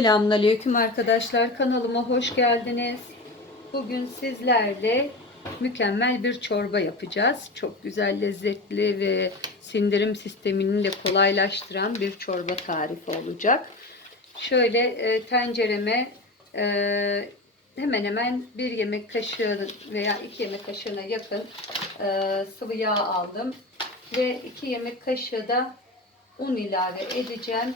Selamünaleyküm arkadaşlar. Kanalıma hoş geldiniz. Bugün sizlerle mükemmel bir çorba yapacağız. Çok güzel, lezzetli ve sindirim sistemini de kolaylaştıran bir çorba tarifi olacak. Şöyle e, tencereme e, hemen hemen bir yemek kaşığı veya iki yemek kaşığına yakın e, sıvı yağ aldım. Ve iki yemek kaşığı da un ilave edeceğim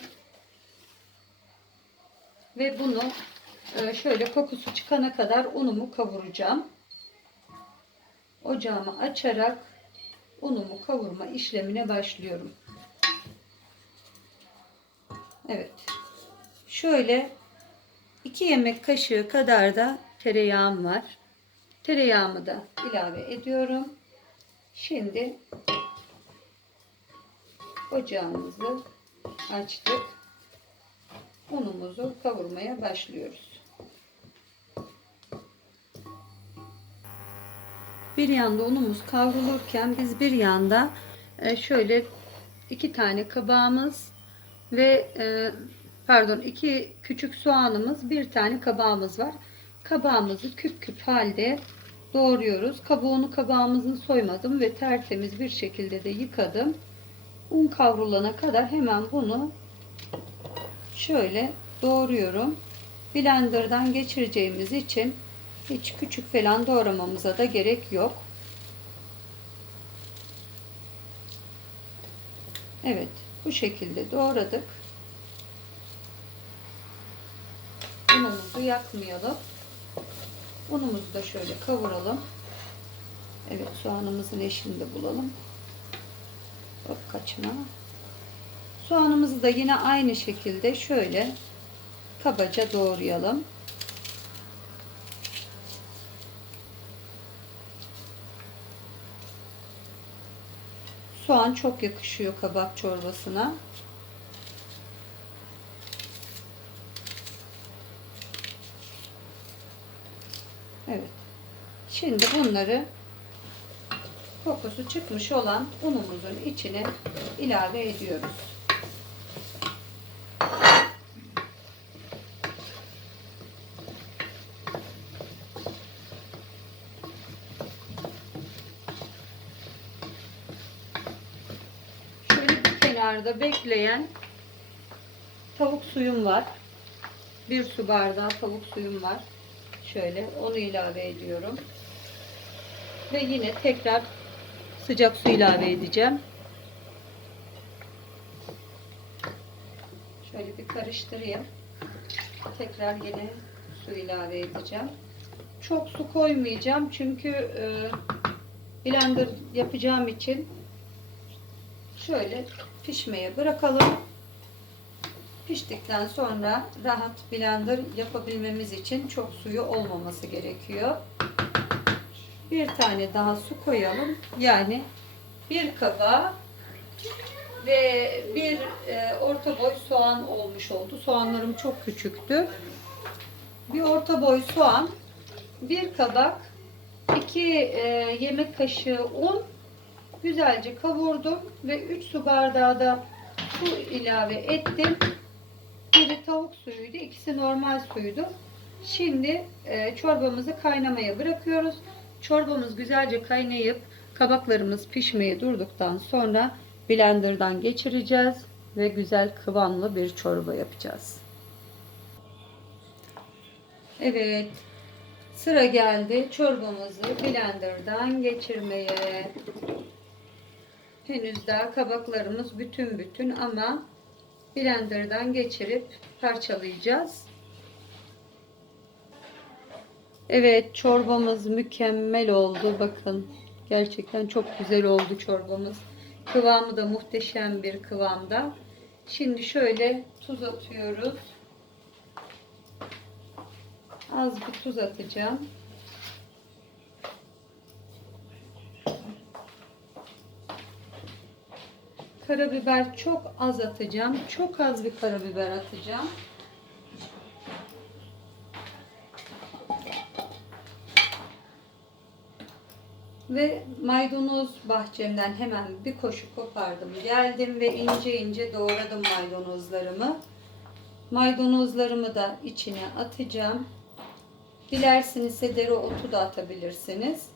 ve bunu e, şöyle kokusu çıkana kadar unumu kavuracağım. Ocağımı açarak unumu kavurma işlemine başlıyorum. Evet. Şöyle 2 yemek kaşığı kadar da tereyağım var. Tereyağımı da ilave ediyorum. Şimdi ocağımızı açtık unumuzu kavurmaya başlıyoruz. Bir yanda unumuz kavrulurken biz bir yanda e, şöyle iki tane kabağımız ve e, pardon iki küçük soğanımız bir tane kabağımız var. Kabağımızı küp küp halde doğruyoruz. Kabuğunu kabağımızın soymadım ve tertemiz bir şekilde de yıkadım. Un kavrulana kadar hemen bunu şöyle doğruyorum. Blender'dan geçireceğimiz için hiç küçük falan doğramamıza da gerek yok. Evet, bu şekilde doğradık. Unumuzu yakmayalım. Unumuzu da şöyle kavuralım. Evet, soğanımızın eşini de bulalım. Hop kaçma. Soğanımızı da yine aynı şekilde şöyle kabaca doğrayalım. Soğan çok yakışıyor kabak çorbasına. Evet. Şimdi bunları kokusu çıkmış olan unumuzun içine ilave ediyoruz. Şöyle bir kenarda bekleyen tavuk suyum var. Bir su bardağı tavuk suyum var. Şöyle onu ilave ediyorum. Ve yine tekrar sıcak su ilave edeceğim. Şöyle bir karıştırayım. Tekrar yine su ilave edeceğim. Çok su koymayacağım çünkü e, blender yapacağım için şöyle pişmeye bırakalım. Piştikten sonra rahat blender yapabilmemiz için çok suyu olmaması gerekiyor. Bir tane daha su koyalım. Yani bir kaba ve bir e, orta boy soğan olmuş oldu. Soğanlarım çok küçüktü. Bir orta boy soğan, bir kabak, iki e, yemek kaşığı un güzelce kavurdum ve 3 su bardağı da su ilave ettim. Biri tavuk suyuydu, ikisi normal suydu. Şimdi e, çorbamızı kaynamaya bırakıyoruz. Çorbamız güzelce kaynayıp kabaklarımız pişmeye durduktan sonra blenderdan geçireceğiz ve güzel kıvamlı bir çorba yapacağız. Evet. Sıra geldi çorbamızı blenderdan geçirmeye. Henüz daha kabaklarımız bütün bütün ama blenderdan geçirip parçalayacağız. Evet çorbamız mükemmel oldu. Bakın gerçekten çok güzel oldu çorbamız. Kıvamı da muhteşem bir kıvamda. Şimdi şöyle tuz atıyoruz. Az bir tuz atacağım. Karabiber çok az atacağım. Çok az bir karabiber atacağım. Ve maydanoz bahçemden hemen bir koşu kopardım. Geldim ve ince ince doğradım maydanozlarımı. Maydanozlarımı da içine atacağım. Dilerseniz dereotu da atabilirsiniz.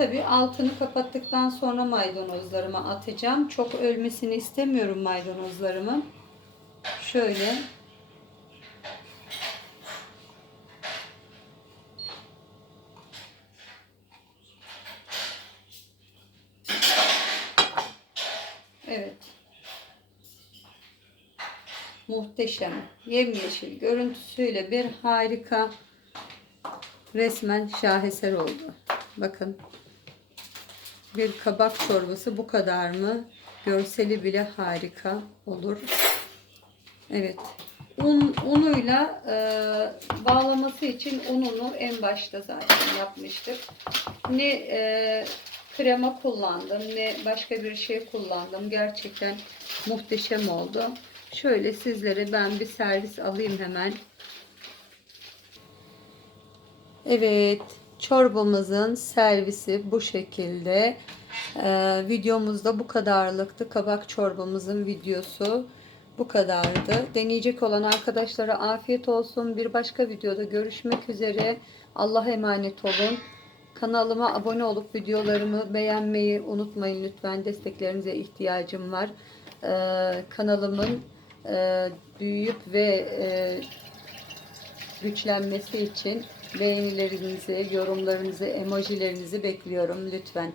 Tabi altını kapattıktan sonra maydanozlarımı atacağım. Çok ölmesini istemiyorum maydanozlarımın. Şöyle Evet. Muhteşem. Yemyeşil görüntüsüyle bir harika resmen şaheser oldu. Bakın. Bir kabak çorbası bu kadar mı? Görseli bile harika olur. Evet. Un, unuyla e, bağlaması için ununu en başta zaten yapmıştık. Ne e, krema kullandım ne başka bir şey kullandım. Gerçekten muhteşem oldu. Şöyle sizlere ben bir servis alayım hemen. Evet, çorbamızın servisi bu şekilde. Ee, videomuzda bu kadarlıktı. Kabak çorbamızın videosu bu kadardı. Deneyecek olan arkadaşlara afiyet olsun. Bir başka videoda görüşmek üzere. Allah'a emanet olun. Kanalıma abone olup videolarımı beğenmeyi unutmayın lütfen. Desteklerinize ihtiyacım var. Ee, kanalımın e, büyüyüp ve e, güçlenmesi için beğenilerinizi, yorumlarınızı, emojilerinizi bekliyorum lütfen.